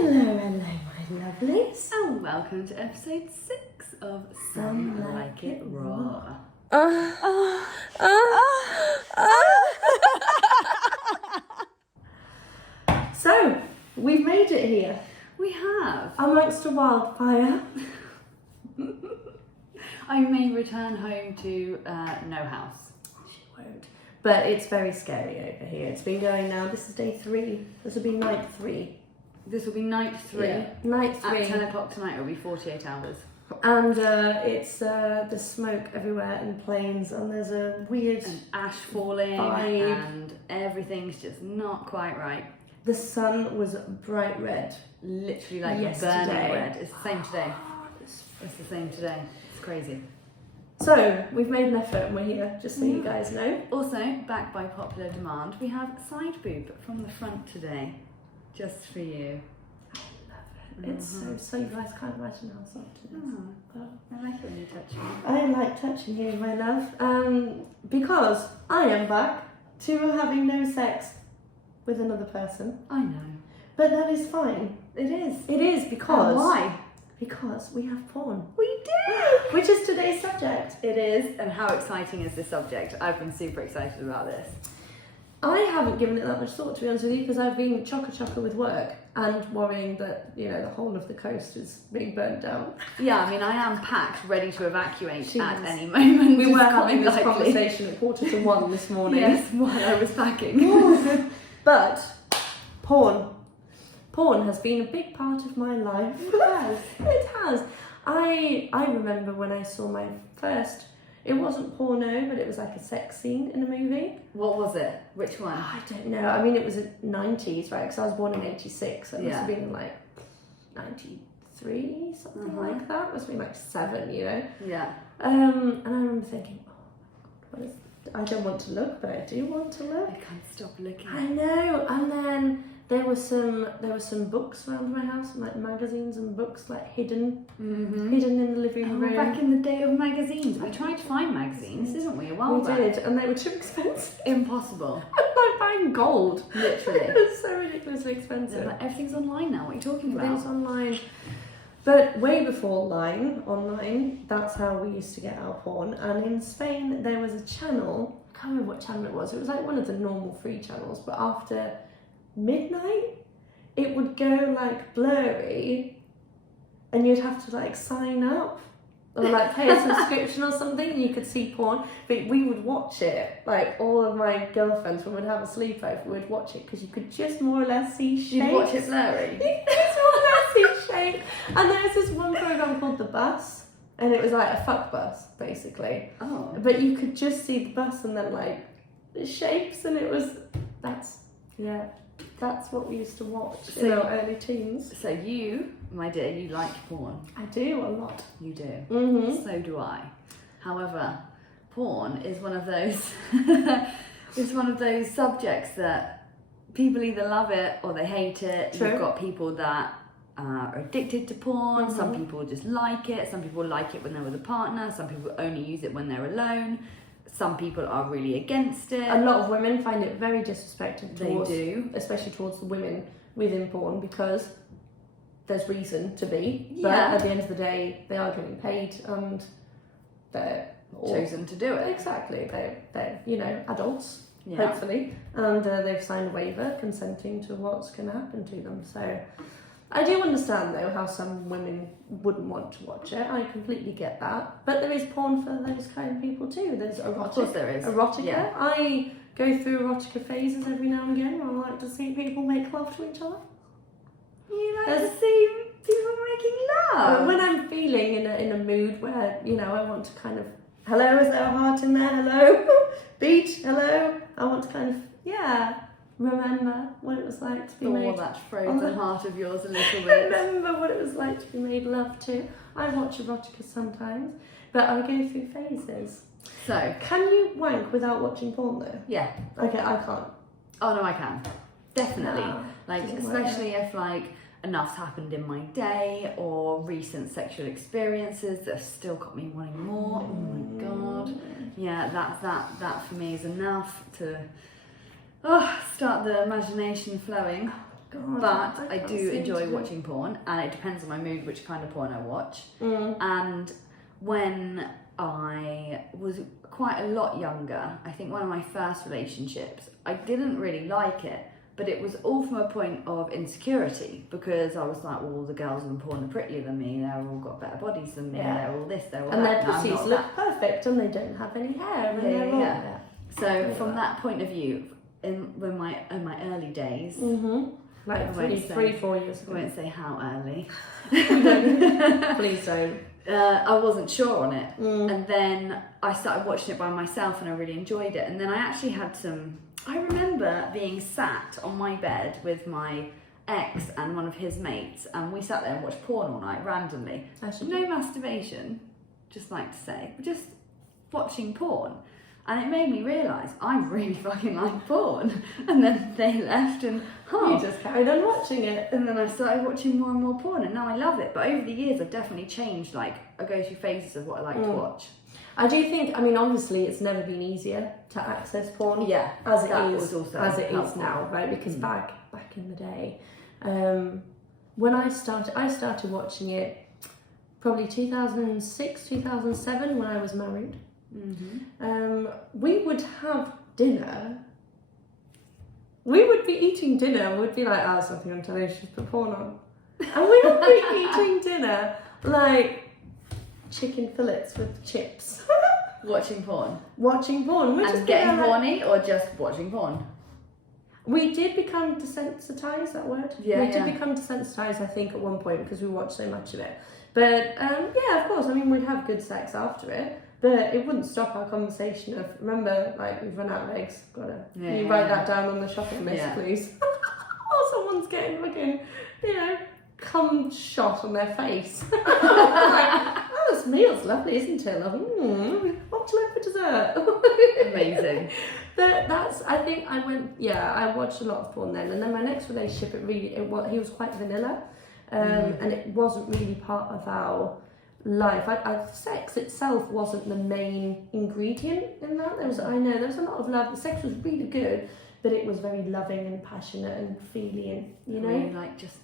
Hello, my lovelies. And welcome to episode 6 of Some Like It Raw. So, we've made it here. We have. Amongst a wildfire. I may return home to no house. She won't. But it's very scary over here. It's been going now. This is day 3. This will be night 3. This will be night 3. Yeah. Night 3. At 10 o'clock tonight, it will be 48 hours. And it's there's smoke everywhere in planes, and there's a weird And ash falling, vibe. and everything's just not quite right. The sun was bright red. Literally like Yesterday. burning red. It's the same today. It's the same today. It's crazy. So, we've made an effort and we're here, just so you guys know. Also, backed by popular demand, we have side boob from the front today, just for you. It's so you guys can't imagine how soft it is. Oh, But I like it when you touch me. I like touching you, my love, because I am back to having no sex with another person. I know. But that is fine. It is. It is because... And why? Because we have porn. We do! Which is today's subject. It is, and how exciting is this subject? I've been super excited about this. I haven't given it that much thought, to be honest with you, because I've been chocker with work and worrying that, you know, the whole of the coast is being burnt down. Yeah, I mean, I am packed, ready to evacuate She at is. any moment. We It's were quite having this likely. conversation at 1:45 this morning. Yes, while I was packing. But porn has been a big part of my life. It has. It has. I remember when I saw my first. It wasn't porno, but it was like a sex scene in a movie. What was it? Which one? I don't know. I mean, it was the 90s, right? Because I was born in 86, so it must have been like 93, something like that. It must have been like 7, you know. Yeah. And I remember thinking, oh my god, what is? I don't want to look, but I do want to look. I can't stop looking. I know. And then there were some books around my house, like magazines and books, like hidden in the living room. Back in the day of magazines. We tried to find magazines, didn't we? A while We back. did, and they were too expensive. Impossible. Like buying gold. Literally. It was so ridiculously Yeah, expensive. but everything's online now. What are you talking about? Everything's online. But way before online, that's how we used to get our porn. And in Spain, there was a channel, I can't remember what channel it was. It was like one of the normal free channels, but after midnight, it would go like blurry, and you'd have to like sign up or like pay a subscription or something, and you could see porn. But we would watch it, like all of my girlfriends, when we'd have a sleepover, we'd watch it because you could just more or less see shapes. You'd watch it blurry. You could just more or less see shape. And there was this one program called The Bus, and it was like a fuck bus basically. Oh. But you could just see the bus and then like the shapes, and it was that's what we used to watch in our early teens. So you, my dear, you like porn. I do a lot. You do. Mm-hmm. So do I. However, porn is one of those it's one of those subjects that people either love it or they hate it. True. You've got people that are addicted to porn. Mm-hmm. Some people just like it. Some people like it when they're with a partner. Some people only use it when they're alone. Some people are really against it. A lot of women find it very disrespectful towards, They do. especially towards the women within porn, because there's reason to be. But Yeah. at the end of the day, they are getting paid, and they're all Chosen to do it. Exactly. They're you know, adults, Yeah. hopefully, and they've signed a waiver consenting to what's going to happen to them. So I do understand, though, how some women wouldn't want to watch it. I completely get that. But there is porn for those kind of people too. There's Of course there is. erotica. Yeah. I go through erotica phases every now and again. I like to see people make love to each other. You like There's- to see people making love? When I'm feeling in a mood where, you know, I want to kind of, hello, is there a heart in there? Hello? Beach? Hello? I want to kind of, remember what it was like to be made. that frozen heart of yours a little I bit. remember what it was like to be made love to. I watch erotica sometimes, but I go through phases. So, Can you wank without watching porn though? yeah. Okay, I can't. Oh no, I can. Definitely. No, Like, doesn't work. especially if like enough's happened in my day or recent sexual experiences that have still got me wanting more. Oh my god. Yeah, that for me is enough to start the imagination flowing. God, But I can't do seem enjoy to watching porn, and it depends on my mood which kind of porn I watch. Mm. And when I was quite a lot younger, I think one of my first relationships, I didn't really like it, but it was all from a point of insecurity, because I was like, well, the girls in porn are prettier than me, they've all got better bodies than me, Yeah. they're all this, they're all And that. their and I'm pussies not look that. perfect, and they don't have any hair. And Yeah, they're yeah, all, yeah. So Yeah. from that point of view, in my early days, Like I won't say. 4 years I ago. won't say how early, Please don't. I wasn't sure on it. Mm. And then I started watching it by myself and I really enjoyed it. And then I actually had I remember being sat on my bed with my ex and one of his mates, and we sat there and watched porn all night randomly. Actually, No masturbation, just like to say, but just watching porn. And it made me realise I really fucking like porn. And then they left and you just carried on watching it. and then I started watching more and more porn, and now I love it. But over the years, I've definitely changed. Like, I go through phases of what I like to watch. I do think, I mean, obviously it's never been easier to access porn Yeah, as it that is was also as it is helpful. now, right? Because back in the day, when I started watching it probably 2006, 2007 when I was married. We would have dinner. We would be eating dinner and we'd be like, oh, there's nothing on television, just put porn on. And we would be eating dinner like chicken fillets with chips. Watching porn. Watching porn. We're And just getting like, horny, or just watching porn? we did become desensitized, that word? Yeah, we yeah. did become desensitized, I think, at one point because we watched so much of it. But yeah, of course, I mean, we'd have good sex after it. But it wouldn't stop our conversation of, remember, like, we've run out of eggs. Gotta, you write that down on the shopping list, please. Or someone's getting fucking, cum shot on their face. Like, oh, this meal's lovely, isn't it? Love? What do you like for dessert? Amazing. But that's, I think I watched a lot of porn then. And then my next relationship, he was quite vanilla. And it wasn't really part of our life. Sex itself wasn't the main ingredient in that. There was a lot of love. The sex was really good, but it was very loving and passionate and feeling, Really, like, just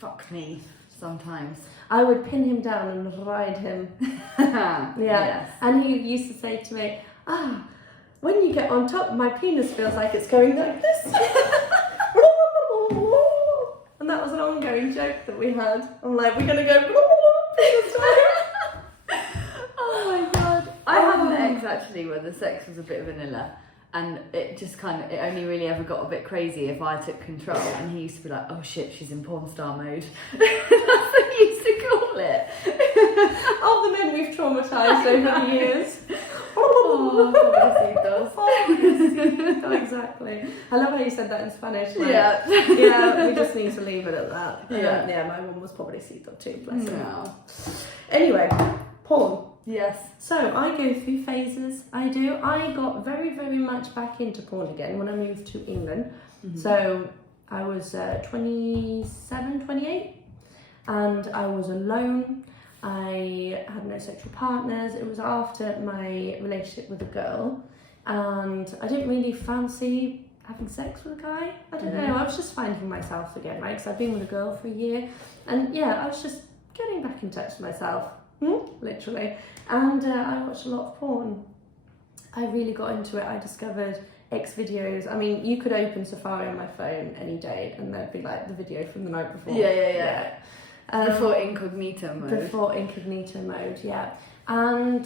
fuck me sometimes. I would pin him down and ride him. Yes. And he used to say to me, when you get on top, my penis feels like it's going like this. And that was an ongoing joke that we had. I'm like, we're gonna go penis time. Oh my god. I had an ex actually where the sex was a bit vanilla, and it just it only really ever got a bit crazy if I took control, and he used to be like, oh shit, she's in porn star mode. That's what he used to call it. Of the men we've traumatised over the years. Pobrecitos. Exactly. I love how you said that in Spanish. Like, Yeah. Yeah, we just need to leave it at that. Yeah. Yeah, my one was pobrecito too, bless him. No. Anyway, porn. Yes. So I go through phases. I do. I got very, very much back into porn again when I moved to England. So I was 27, 28, and I was alone. I had no sexual partners. It was after my relationship with a girl, and I didn't really fancy having sex with a guy. I don't know. I was just finding myself again, right? Because I've been with a girl for a year, and yeah, I was just getting back in touch with myself, literally. And I watched a lot of porn. I really got into it. I discovered X videos. I mean, you could open Safari on my phone any day, and there'd be like the video from the night before. Yeah. Before incognito mode. Before incognito mode, yeah. And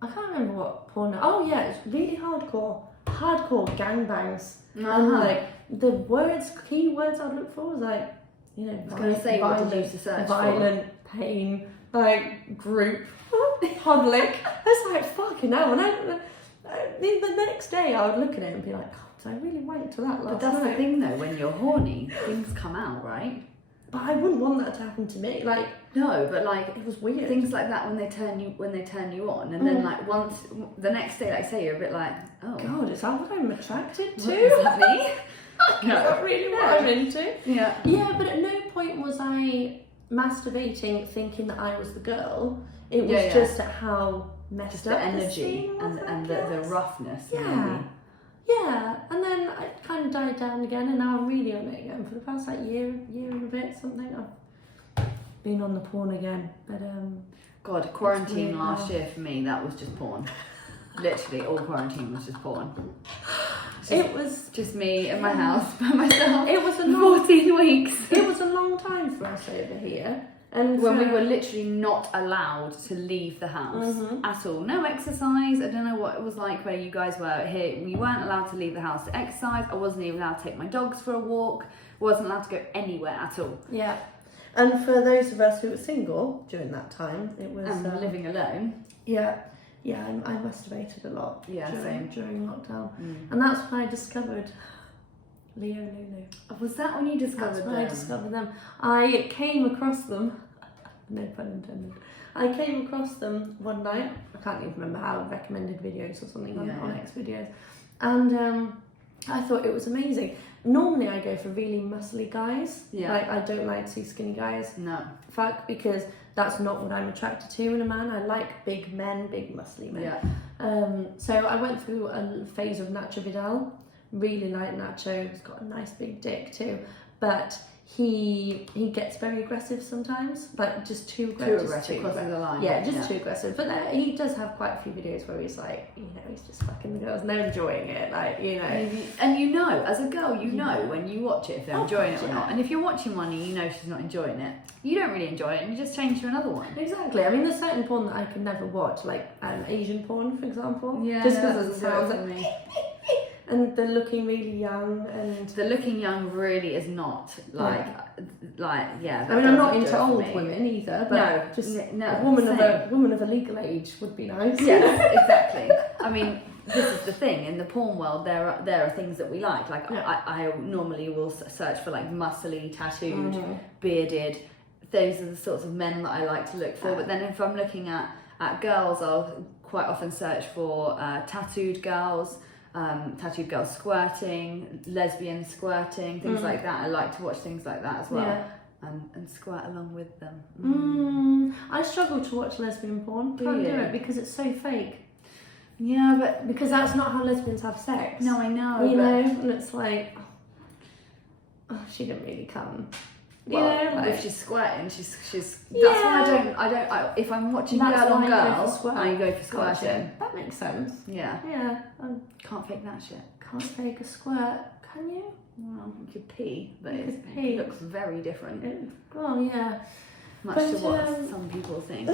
I can't remember what porn. Oh yeah, it's really hardcore gangbangs. And like the key words I'd look for was like, I was going to say, what did you use to search violent, pain, like group, public. I was like, fucking hell. And the next day I would look at it and be like, God, I really went to that last But that's night. the thing though, when you're horny, things come out, right? But I wouldn't want that to happen to me. Like, no, but like it was weird. things like that when they turn you on, and then like once the next day, like say you're a bit like, oh God, is that what I'm attracted to? is that me? Is that really what I'm into? Yeah. Yeah, but at no point was I masturbating thinking that I was the girl. It was just at how messed Just the up the energy scene was, and I the guess. roughness. Yeah. Maybe. Yeah, and then it kind of died down again, and now I'm really on it again for the past like year and a bit, something. I've been on the porn again, but God, quarantine weird last now. year for me, that was just porn. Literally, all quarantine was just porn. It was Just me in my house by myself. It was a for long 14 weeks. it was a long time for us over here, and When we for- were literally not allowed to leave the house at all. No exercise. I don't know what it was like where you guys were here. We weren't allowed to leave the house to exercise. I wasn't even allowed to take my dogs for a walk. I wasn't allowed to go anywhere at all. yeah. And for those of us who were single during that time, it was And living alone. yeah. I masturbated a lot Yeah, same. during lockdown, and that's when I discovered Leo Lulu. Was that when you discovered That's when them? I discovered them. I came across them. No pun intended. I came across them one night. I can't even remember how. Recommended videos or something on X videos, and I thought it was amazing. Normally, I go for really muscly guys. Yeah. Like I don't like to see skinny guys. No. Fuck, because that's not what I'm attracted to in a man. I like big men, big muscly men. Yeah. So I went through a phase of Nacho Vidal. Really like Nacho. He's got a nice big dick too, but he gets very aggressive sometimes, like just too aggressive. Too aggressive, crossing the line. Yeah, just too aggressive. But he does have quite a few videos where he's like, he's just fucking the girls and they're enjoying it, like, And you know, as a girl, you know when you watch it if they're Oh, enjoying it or yeah. not. And if you're watching one and you know she's not enjoying it, you don't really enjoy it and you just change to another one. Exactly. I mean, there's certain porn that I can never watch, like Asian porn, for example. Yeah, just no, because that it sounds doesn't do it like, for me. and they're looking really young and. The looking young really is not like yeah. I mean, I'm not that doesn't do into it for old me. women either, but No, just no, a woman of a legal age would be nice. Yes, exactly. I mean, this is the thing in the porn world. There are things that we like. Like Yeah. I normally will search for like muscly, tattooed, Mm-hmm. bearded. Those are the sorts of men that I like to look for. But then if I'm looking at girls, I'll quite often search for tattooed girls squirting, lesbian squirting, things like that. I like to watch things like that as well. Yeah. And squirt along with them. I struggle to watch lesbian porn. Do Can't do you? it because it's so fake. Yeah, but Because that's not how lesbians have sex. no, I know. You but know, and it's like, she didn't really come. Well, you know, like, if she's squirting, she's. That's Yeah. why I don't. If I'm watching That's girl on why you go for girl, squirt. I go for Gotcha. squirting. That makes sense. Yeah, Yeah, I can't fake that shit. can't fake a squirt, can you? Well, you could pee, but You it could pee. looks very different. Well, yeah. Much but, to what um, some people think.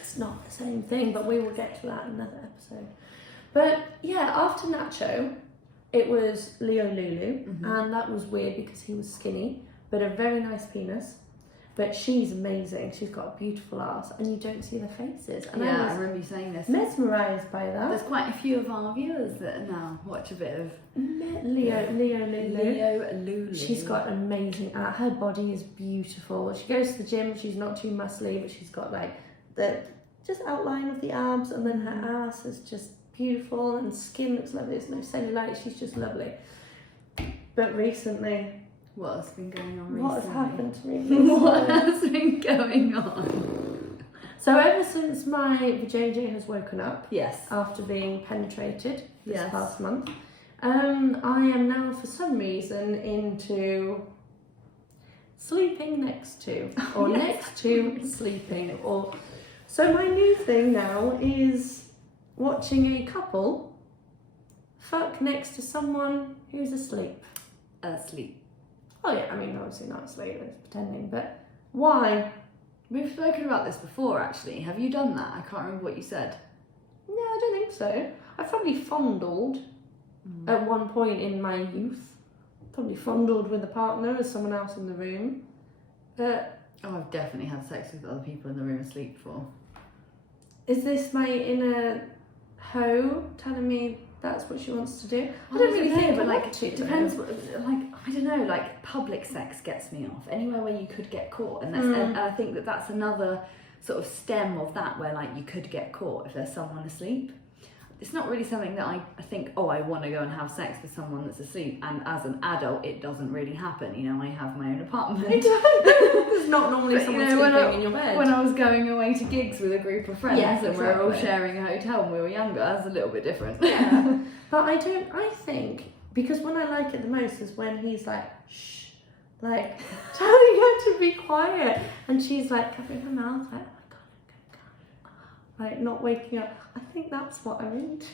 It's not the same thing, but we will get to that in another episode. But yeah, after Nacho, it was Leo Lulu, and that was weird because he was skinny, but a very nice penis. But she's amazing. She's got a beautiful ass, and you don't see their faces. And Yeah, I I was remember you saying this. mesmerised by that. There's quite a few of our viewers that now watch a bit of Leo Lulu. Leo Lulu. She's got amazing. Her body is beautiful. She goes to the gym. She's not too muscly, but she's got like the just outline of the abs, and then her ass is just beautiful, and skin looks lovely. There's no cellulite. She's just lovely. But recently, What's been going on recently? what has happened to me? What recently? has been going on? So ever since my vajayjay has woken up Yes. after being penetrated this Yes. past month, I am now for some reason into sleeping next to, or Yes. next to sleeping, or so my new thing now is watching a couple fuck next to someone who's asleep. Asleep. Oh yeah, I mean obviously not asleep, it's pretending, but why? We've spoken about this before, actually. Have you done that? I can't remember what you said. No, I don't think so. I've probably fondled at one point in my youth. Probably fondled with a partner as someone else in the room. Oh, I've definitely had sex with other people in the room asleep before. Is this my inner hoe telling me that's what she wants to do? I don't really think, but I like want to, it depends. Like I don't know. Like public sex gets me off. Anywhere where you could get caught, and that's and I think that's another sort of stem of that where like you could get caught if there's someone asleep. it's not really something that I think, oh, I want to go and have sex with someone that's asleep. And as an adult, it doesn't really happen. You know, I have my own apartment. There's not normally But, someone you know, sleeping in your bed. When I was going away to gigs with a group of friends Yes, and we were all exactly. sharing a hotel when we were younger, that's a little bit different. Yeah. But I think, because when I like it the most is when he's like, shh, like, telling her to be quiet. And she's like, covering her mouth, like, oh my God, like, not waking up. I think that's what I'm into.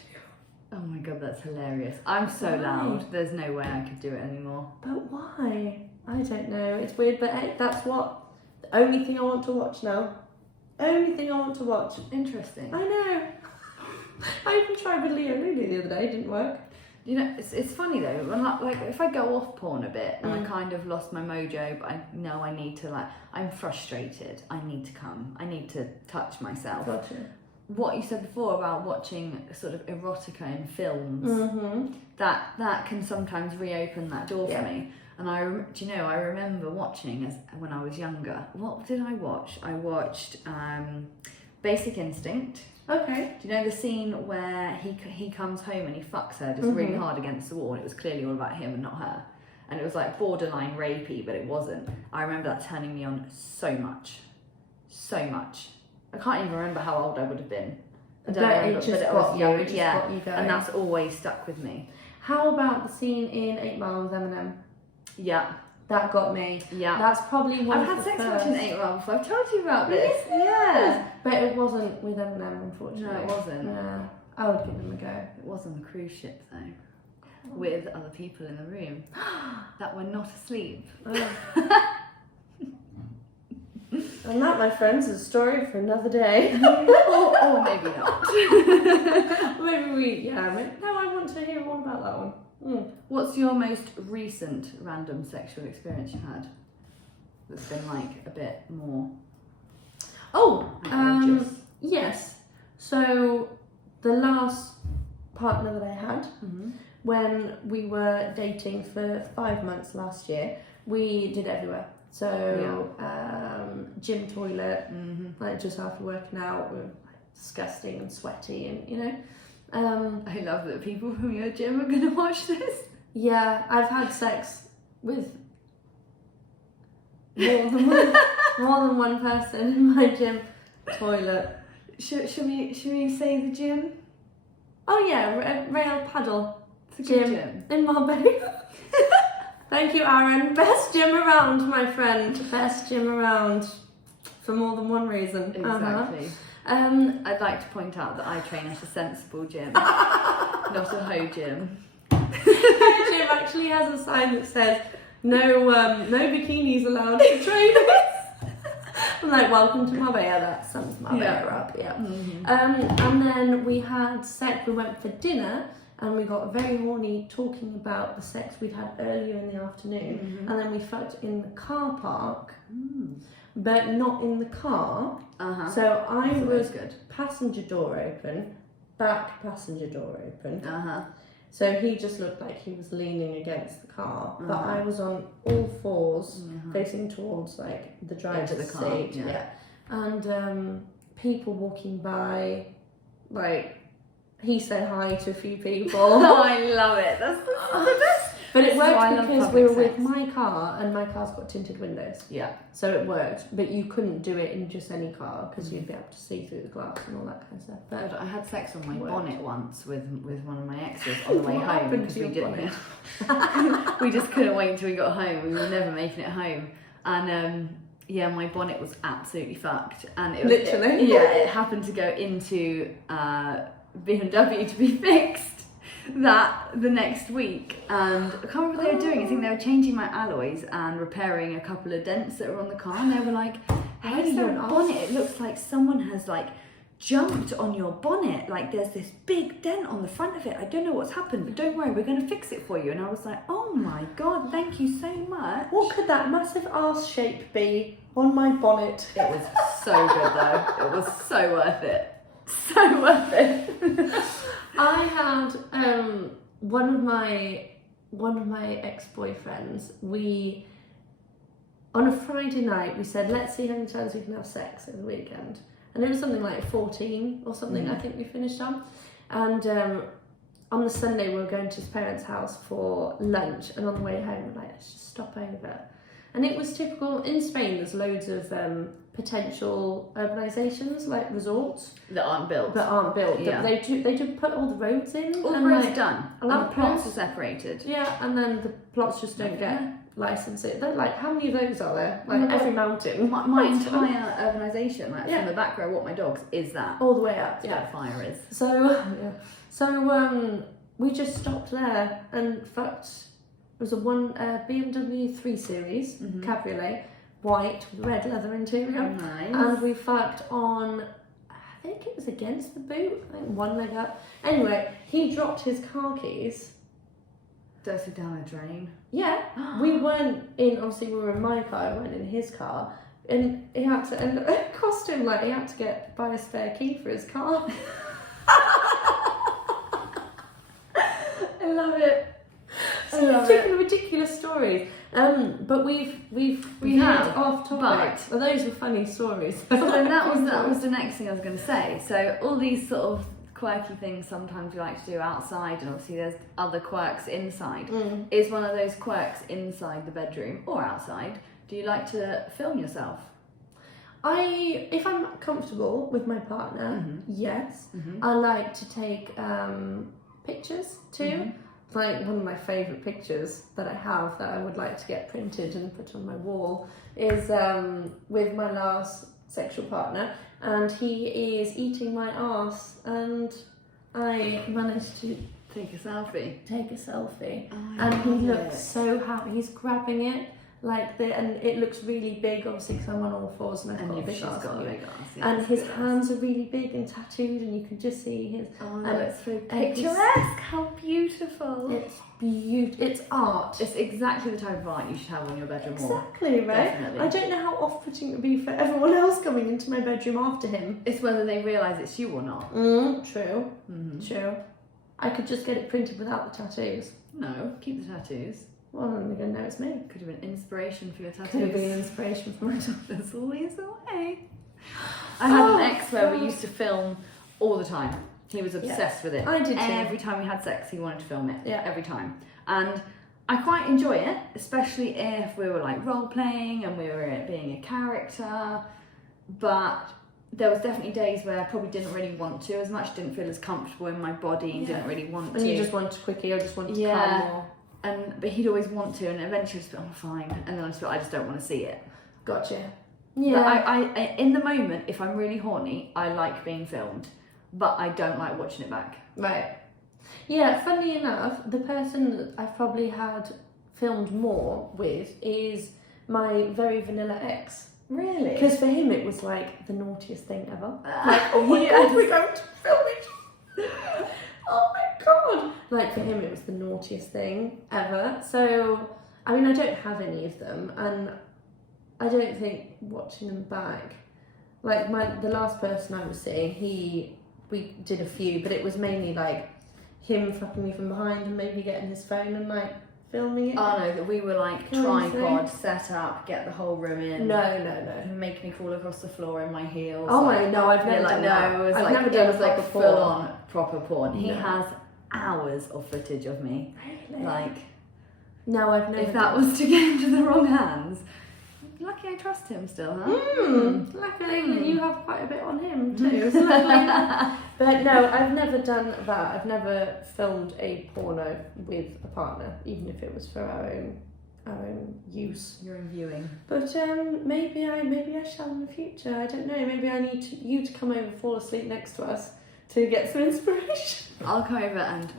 Oh my God, that's hilarious. I'm so Why? loud. There's no way I could do it anymore. But why? I don't know. It's weird, but hey, that's the only thing I want to watch now. Only thing I want to watch. Interesting. I know. I even tried with Leo Lulu the other day. It didn't work. You know, it's funny though, when like if I go off porn a bit and I Mm. kind of lost my mojo, but I know I need to, like, I'm frustrated, I need to come, I need to touch myself. Gotcha. What you said before about watching sort of erotica in films, Mm-hmm. that can sometimes reopen that door Yeah. for me. And I remember watching when I was younger. What did I watch? I watched Basic Instinct. Okay. Do you know the scene where he comes home and he fucks her just really Mhm. hard against the wall, and it was clearly all about him and not her, and it was like borderline rapey, but it wasn't. I remember that turning me on so much. I can't even remember how old I would have been. I don't But remember, it but just I got was you. young, It just yeah, got you going. and that's always stuck with me. How about the scene in 8 Mile with Eminem? Yeah, That got me. yeah. That's probably one I've of had the sex first. watching 8 Mile before. I've told you about this. Yeah. But it wasn't with Eminem, unfortunately. No, it wasn't. Yeah. I would give him a go. It was on the cruise ship though, with other people in the room that were not asleep. And that, my friends, is a story for another day. or maybe not. No, I want to hear all about that one. Mm. What's your most recent random sexual experience you've had that's been like a bit more Oh, outrageous? yes. So, the last partner that I had, Mhm. when we were dating for 5 months last year, we did everywhere. So, gym toilet, Mhm. like just after working out, we were like, disgusting and sweaty, and I love that people from your gym are going to watch this. yeah, I've had sex with more than one person in my gym toilet. Should we say the gym? Oh yeah, Rail Paddle It's a good Gym. gym. in Marbella. Thank you, Aaron. Best gym around, my friend. Best gym around, for more than one reason. Exactly. I'd like to point out that I train at a sensible gym, not a hoe gym. Our gym actually has a sign that says no bikinis allowed for trainers. I'm like, welcome to Marbella. That sums Marbella up. Yeah. Mhm. And then we had sex. We went for dinner. And we got very horny talking about the sex we'd had earlier in the afternoon. Mhm. And then we fucked in the car park, Mm. but not in the car. Uh-huh. So I That's always was good. passenger door open, back passenger door open. Uh-huh. So he just looked like he was leaning against the car. But Uh-huh. I was on all fours, Uh-huh. facing towards like the driver's the car, seat. yeah. And people walking by, like, he said hi to a few people. Oh, I love it. That's the best. But it So I worked love because public we were with sex. my car, and my car's got tinted windows, Yeah. so it worked. But you couldn't do it in just any car because you'd be able to see through the glass and all that kind of stuff. But God, I had sex on my Worked. bonnet once with one of my exes on the way What home happened because to we your didn't. We just couldn't wait until we got home. We were never making it home, and yeah, my bonnet was absolutely fucked, and it was, Literally. it happened to go into BMW to be fixed the next week, and I can't remember what they were doing. I think they were changing my alloys and repairing a couple of dents that were on the car, and they were like, Why "Hey, is there your an bonnet, it looks like someone has like jumped on your bonnet, like there's this big dent on the front of it. I don't know what's happened, but don't worry, we're going to fix it for you." And I was like, "Oh my God, thank you so much." what could that massive arse shape be on my bonnet? It was so good though. It was so worth it. So worth it. I had one of my ex-boyfriends. We, on a Friday night, we said, let's see how many times we can have sex over the weekend, and it was something like 14 or something. I think we finished on, And on the Sunday, we were going to his parents' house for lunch, and on the way home, we're like, let's just stop over. And it was typical. In Spain, there's loads of potential urbanisations, like resorts That aren't built. Yeah. They do put all the roads in. All the and, roads like, are done. a lot And the of plots are plans. separated. Yeah, and then the plots just don't get licensed. They're like, how many of those are there? Like Oh my God. every mountain. My entire urbanisation, like Yeah. from the back row, what my dogs, is that. All the way up, That's yeah. where fire is. So we just stopped there and fucked. It was a BMW 3 Series cabriolet, white with red leather interior, Nice. and we fucked on. I think it was against the boot. I think one leg up. Anyway, he dropped his car keys. Goes down a drain. Yeah, we weren't in. Obviously, we were in my car. We weren't in his car, and he had to. And it cost him like he had to buy a spare key for his car. I love it. I love Taking ridiculous stories. But we have, had off topic. Well, those were funny stories. Well, then that was the next thing I was going to say. So all these sort of quirky things sometimes we like to do outside, and obviously there's other quirks inside. Is one of those quirks inside the bedroom or outside? Do you like to film yourself? If I'm comfortable with my partner, yes. I like to take pictures too. Like one of my favourite pictures that I have that I would like to get printed and put on my wall is with my last sexual partner, and he is eating my arse, and I managed to Take a selfie. take a selfie, Oh, and he looks so happy. He's grabbing it and it looks really big, obviously, because I'm on all fours and I've got a big arse. And his hands are really big and tattooed, and you can just see his. Oh, and it's so and it's- picturesque. How beautiful. It's beautiful. It's art. It's exactly the type of art you should have in your bedroom wall. Exactly, right? Definitely. I don't know how off-putting it would be for everyone else coming into my bedroom after him. It's whether they realise it's you or not. True. True. I could just get it printed without the tattoos. No, keep the tattoos. Well, then they're going to know it's me. Could have been inspiration for your tattoos. Could have been inspiration for myself. There's always a way. I had an ex where we used to film all the time. He was obsessed with it. I did too. Every time we had sex, he wanted to film it. Yeah. Every time. And I quite enjoy it, especially if we were like role playing and we were being a character. But there was definitely days where I probably didn't really want to as much, didn't feel as comfortable in my body, and didn't really want to. And you just wanted quickie, I just wanted to calm more. But he'd always want to, and eventually just be, oh, fine. And then I just don't want to see it. Gotcha. But Yeah. I in the moment, if I'm really horny, I like being filmed, but I don't like watching it back. Right. Yeah, funnily enough, the person that I've probably had filmed more with is my very vanilla ex. Really? Because for him it was like the naughtiest thing ever. Like, Oh my god, we're going to film it! Oh my god! Like for him it was the naughtiest thing ever. So, I mean, I don't have any of them, and I don't think watching them back, like the last person I was seeing, we did a few, but it was mainly like him fucking me from behind and maybe getting his phone and like filming it. Oh no, that we were like tripod set up, get the whole room in. No. Make me crawl across the floor in my heels. Oh like, my, no, I've never done that. No, it was I've like never done it was like proper full porn. on proper porn. He No. has hours of footage of me. Really? Like, No, I've never if that done was to get into the wrong hands. Lucky I trust him still, huh? Luckily, you have quite a bit on him too. So but no, I've never done that. I've never filmed a porno with a partner, even if it was for our own use. Your own viewing. But maybe I shall in the future. I don't know. Maybe I need you to come over, fall asleep next to us to get some inspiration. I'll come over and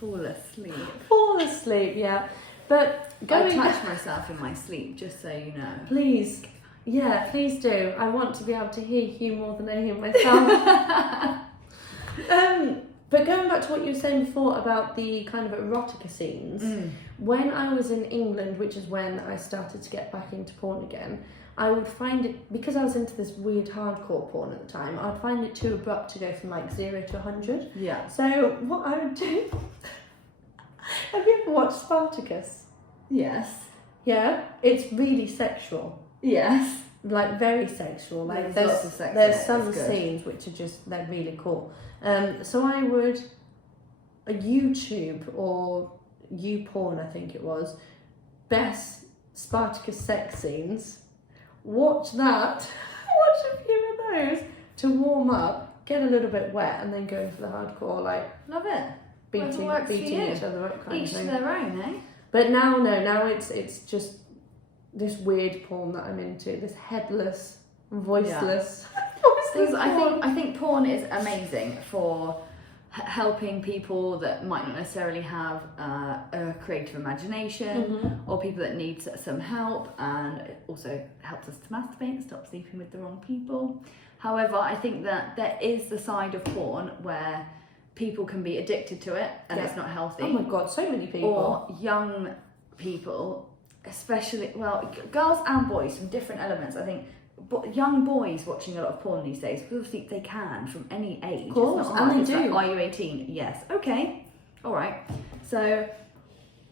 fall asleep. Fall asleep, yeah. But I going touch myself in my sleep, just so you know. please, yeah, please do. I want to be able to hear you more than I hear myself. But going back to what you were saying before about the kind of erotica scenes, when I was in England, which is when I started to get back into porn again, I would find it, because I was into this weird hardcore porn at the time, I'd find it too abrupt to go from like 0 to 100. Yeah. So what I would do, have you ever watched Spartacus? Yes. Yeah, it's really sexual. Yes. like very sexual. Like There's lots of sex in there's it, some it's good. scenes which are just they're really cool. So I would a YouTube or YouPorn, I think it was, best Spartacus sex scenes. Watch that. Watch a few of those to warm up, get a little bit wet, and then go for the hardcore, like Love it. beating works for you. each other up kind Each of to thing. their own, eh? But now it's just this weird porn that I'm into. This headless, voiceless. Things, voiceless porn. I think porn is amazing for helping people that might not necessarily have a creative imagination, Mhm. or people that need some help, and it also helps us to masturbate and stop sleeping with the wrong people. However, I think that there is the side of porn where people can be addicted to it and Yeah. it's not healthy. Oh my god, so many people. Or young people, especially, well, girls and boys from different elements. I think young boys watching a lot of porn these days, because obviously they can from any age. Of course, it's not and hard. they It's like, do. are you 18? Yes. Okay. All right. So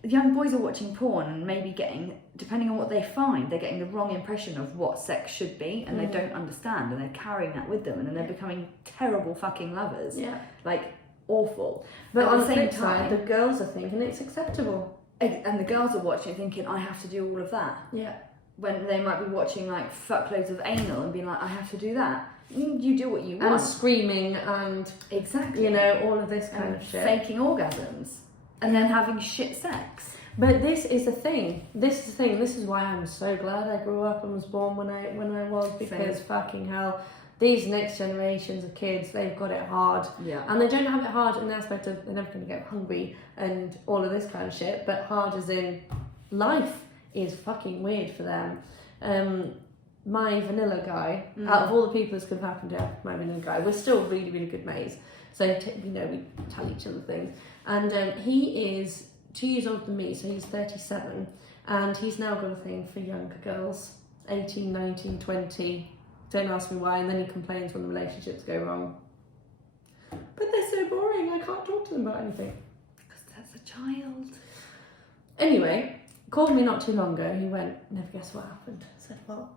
young boys are watching porn and maybe getting, depending on what they find, they're getting the wrong impression of what sex should be, and they don't understand, and they're carrying that with them, and then they're becoming terrible fucking lovers. Yeah. Like, awful. But At on the the same flip side, time- the girls are thinking it's acceptable. And the girls are watching thinking, I have to do all of that. Yeah. When they might be watching like fuckloads of anal and being like, I have to do that. You do what you And want. screaming and, Exactly. you know, all of this kind And of shit. faking orgasms. And then having shit sex. But this is the thing. This is the thing. This is why I'm so glad I grew up and was born when I was, because Same. fucking hell, these next generations of kids, they've got it hard. Yeah. And they don't have it hard in the aspect of they're never going to get hungry and all of this kind of shit, but hard as in life is fucking weird for them. My vanilla guy, out of all the people this could have happened to, my vanilla guy, we're still really, really good mates. So, you know, we tell each other things. And he is 2 years older than me, so he's 37. And he's now got a thing for younger girls, 18, 19, 20. Don't ask me why. And then he complains when the relationships go wrong. But they're so boring, I can't talk to them about anything. Because that's a child. Anyway, called me not too long ago. He went, never guess what happened. I said, what?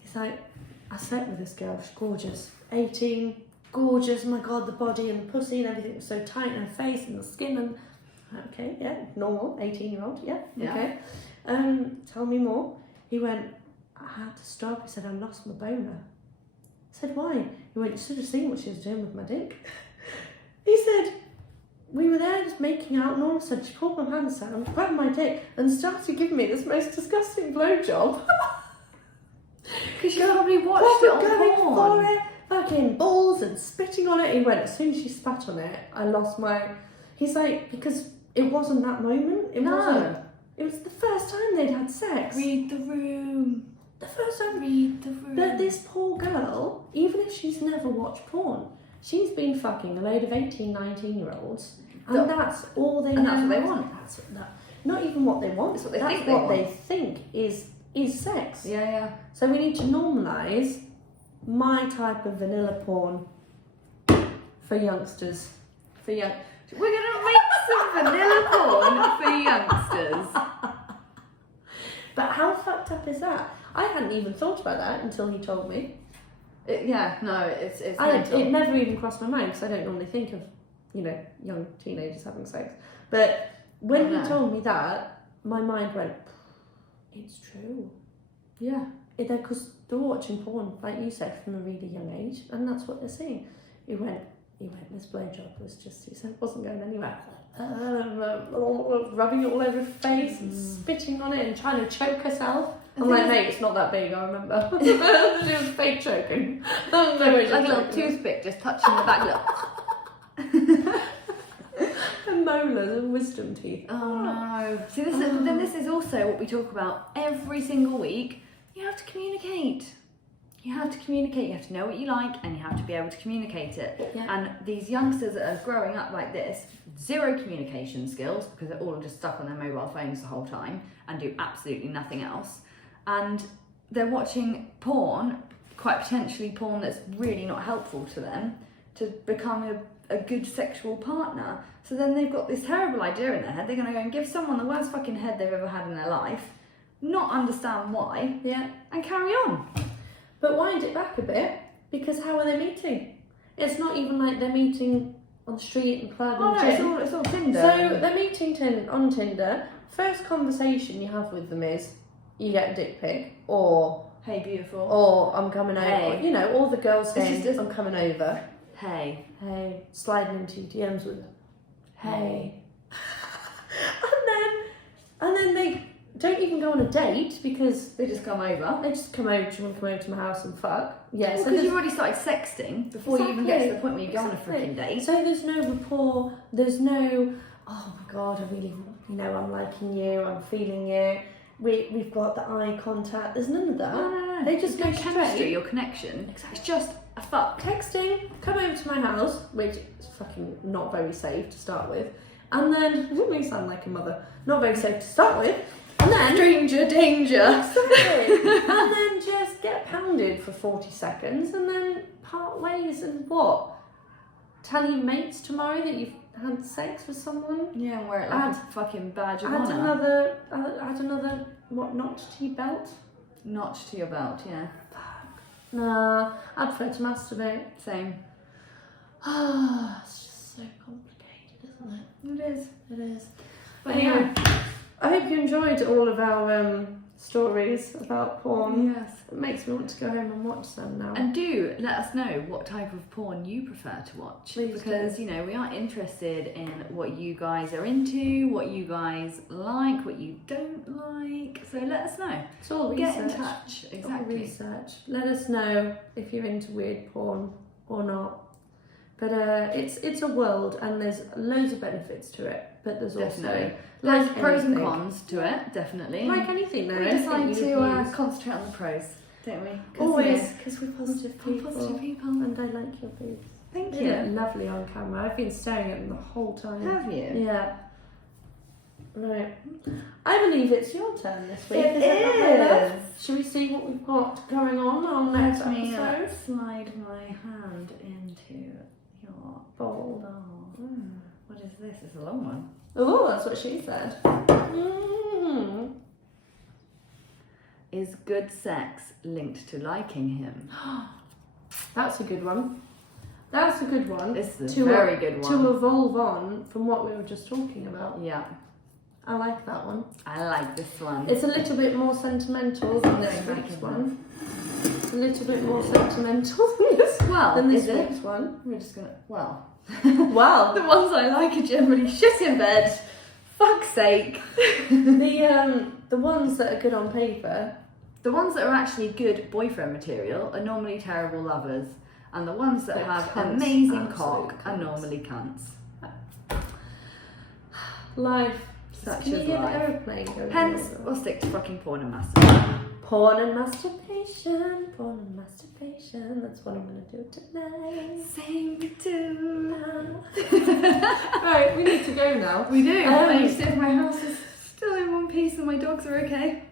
He's like, I slept with this girl, she's gorgeous. 18, gorgeous, oh my god, the body and the pussy and everything was so tight, and her face and the skin and... Okay, yeah, normal, 18-year-old, yeah, Yeah. okay. Tell me more. He went, I had to stop. He said, I lost my boner. I said, why? He went, you should have seen what she was doing with my dick. He said, we were there just making out, and all of a sudden she pulled my hands down, grabbed my dick, and started giving me this most disgusting blowjob. Because you probably watched it Going on for porn. it, fucking balls and spitting on it. He went, as soon as she spat on it, I lost my... He's like, because it wasn't that moment. It wasn't. It was the first time they'd had sex. Read the room. The first time. Read the room. But this poor girl, even if she's never watched porn, she's been fucking a load of 18, 19-year-olds, and that's all they And know. that's what they want. That's not even what they want. It's what they that's think they what want. they think is sex. Yeah. So we need to normalise my type of vanilla porn for youngsters. For young... We're going to make some vanilla porn for youngsters. But how fucked up is that? I hadn't even thought about that until he told me. It's mental. It never even crossed my mind because I don't normally think of, you know, young teenagers having sex. But when Oh, no. he told me that, my mind went, it's true. Yeah. Because they're watching porn, like you said, from a really young age, and that's what they're seeing. He went, this blowjob was just, he said, it wasn't going anywhere. Rubbing it all over her face and spitting on it and trying to choke herself. I'm like, mate, it's not that big, I remember. She was fake choking. Like a little toothpick just touching the back lip. And molars and wisdom teeth. Oh no. See, this is also what we talk about every single week. You have to communicate. You have to communicate. You have to know what you like, and you have to be able to communicate it. Yeah. And these youngsters that are growing up like this, zero communication skills because they're all just stuck on their mobile phones the whole time and do absolutely nothing else. And they're watching porn, quite potentially porn that's really not helpful to them, to become a good sexual partner. So then they've got this terrible idea in their head. They're going to go and give someone the worst fucking head they've ever had in their life, not understand why, Yeah. and carry on. But wind it back a bit, because how are they meeting? It's not even like they're meeting on the street and club Oh and no, gym. it's all Tinder. So they're meeting on Tinder. First conversation you have with them is you get a dick pic, or hey, beautiful. or I'm coming over. Hey. You know, all the girls saying just- I'm coming over. Hey. Hey, sliding into DMs with hey. and then they don't even go on a date because They just come over. they just come over. Do you want to come over to my house and fuck? Yeah, Well, so because you've there's, already started sexting before you even get to the point where you go on a Exactly. freaking date. so there's no rapport. There's no, oh my god, I really, I'm liking you. I'm feeling you. We've got the eye contact. There's none of that. No. They just There's go no chemistry straight. or connection. Exactly. It's just a fuck. Texting, come over to my house, which is fucking not very safe to start with. And then, it may sound like a mother, not very safe to start with. And then, Stranger danger. exactly. And then just get pounded for 40 seconds and then part ways and what? Tell your mates tomorrow that you've had sex with someone? Yeah, and wear it like a fucking badge of Add honour. another, what, notch to your belt? Notch to your belt, yeah. Nah, I'd prefer to masturbate. Same. Ah, it's just so complicated, isn't it? It is. It is. But Anyway, I hope you enjoyed all of our stories about porn. Yes. It makes me want to go home and watch them now. And do let us know what type of porn you prefer to watch. Please because, do. we are interested in what you guys are into, what you guys like, what you don't like. So let us know. It's all research. Get in touch. It's all Exactly. research. Let us know if you're into weird porn or not. But it's a world and there's loads of benefits to it. But there's Definitely. also There's pros and anything- cons to it, definitely. Like anything though. we decide anything to you use. concentrate on the pros, don't we? Always, because we're positive We're people. positive people. And I like your boobs. Thank They you. look lovely on camera. I've been staring at them the whole time. Have you? Yeah. Right. I believe it's your turn this week. It Is not my love? is. Shall we see what we've got going on next Let me episode? slide my hand into your Bowl. bowl. What is this? It's a long one. Oh, that's what she said. Mm. Is good sex linked to liking him? That's a good one. That's a good one. This is a To very good one. To evolve on from what we were just talking about. Yeah, I like that one. I like this one. It's a little bit more sentimental than this Very week's nice. one. It's a little bit more sentimental than this is it? week's one. We're just gonna. Well, Wow. the ones I like are generally shit in bed. Fuck's sake. The ones that are good on paper. The ones that are actually good boyfriend material are normally terrible lovers, and the ones that They're have cunts, amazing absolute cock are cunts. normally cunts. Life. Such Can you is hear the life. aeroplane going Hence, over? we'll stick to fucking porn and masturbation. Porn and masturbation. Porn and masturbation. That's what I'm going to do tonight. Sing to. Right, we need to go now. We do. Um, I used to if my house is still in one piece and my dogs are okay.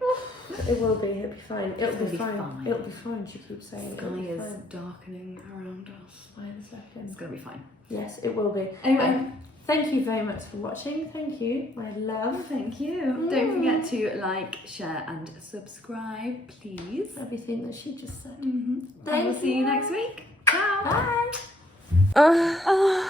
It will be. It'll be fine. It'll be fine. fine. It'll be fine. She keeps The saying sky it'll be is fine. darkening around us. Wait a second. It's gonna be fine. Yes, it will be. Anyway. Thank you very much for watching. Thank you, my love. Thank you. Don't forget to like, share, and subscribe, please. Everything that she just said. And Thank we'll see you you. next week. Ciao. Bye.